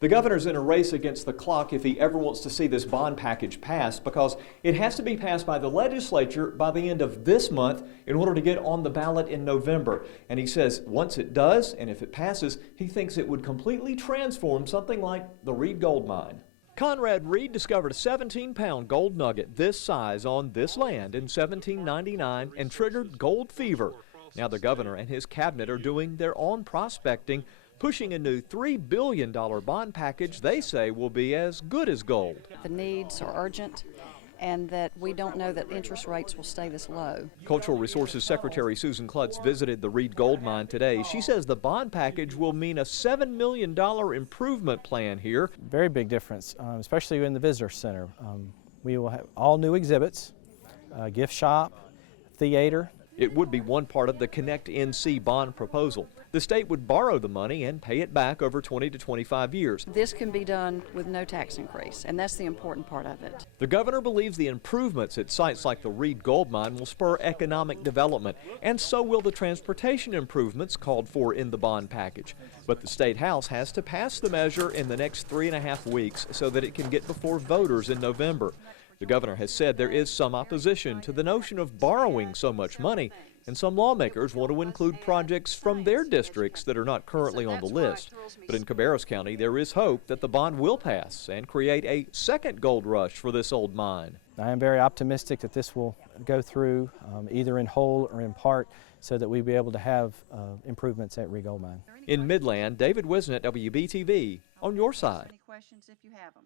The governor's in a race against the clock if he ever wants to see this bond package passed, because it has to be passed by the legislature by the end of this month in order to get on the ballot in November. And he says once it does, and if it passes, he thinks it would completely transform something like the Reed Gold Mine. Conrad Reed discovered a 17-pound gold nugget this size on this land in 1799 and triggered gold fever. Now the governor and his cabinet are doing their own prospecting, pushing a new $3 billion bond package they say will be as good as gold. The needs are urgent, and that we don't know that interest rates will stay this low. Cultural Resources Secretary Susan Klutz visited the Reed Gold Mine today. She says the bond package will mean a $7 million improvement plan here. Very big difference, especially in the visitor center. We will have all new exhibits, gift shop, theater. It would be one part of the Connect NC bond proposal. The state would borrow the money and pay it back over 20 to 25 years. This can be done with no tax increase, and that's the important part of it. The governor believes the improvements at sites like the Reed Gold Mine will spur economic development, and so will the transportation improvements called for in the bond package. But the State House has to pass the measure in the next 3.5 weeks so that it can get before voters in November. The governor has said there is some opposition to the notion of borrowing so much money, and some lawmakers want to include projects from their districts that are not currently on the list. But in Cabarrus County, there is hope that the bond will pass and create a second gold rush for this old mine. I am very optimistic that this will go through either in whole or in part so that we'll be able to have improvements at Reed Gold Mine. In Midland, David Whisenant, WBTV, on your side. Any questions if you have them?